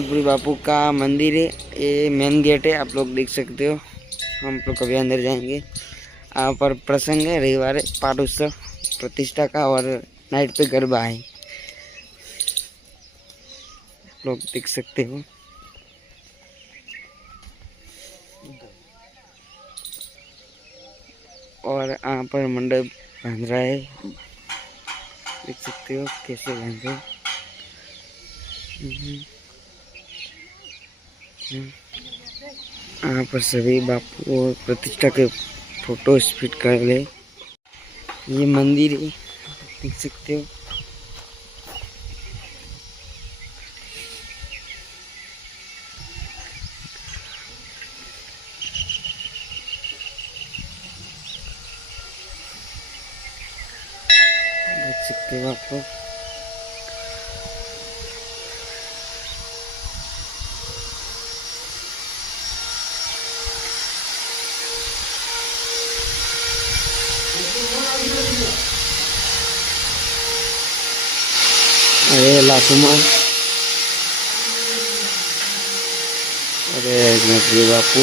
जगन्नाथपुरी बापू का मंदिर है। ये मेन गेट है, आप लोग देख सकते हो। हम लोग कभी अंदर जाएंगे। यहाँ पर प्रसंग है, रविवार है, पाठ उत्सव प्रतिष्ठा का, और नाइट पे गरबा है, आप लोग देख सकते हो। और यहाँ पर मंडप बन रहा है, देख सकते हो कैसे बन रहे हैं। यहाँ पर सभी बापू और प्रतिष्ठा के फोटो स्पीड कर ले। ये मंदिर है, देख सकते हो। देख सकते हो आप लोग। अरे लाकुमा, अरे नकली बापू।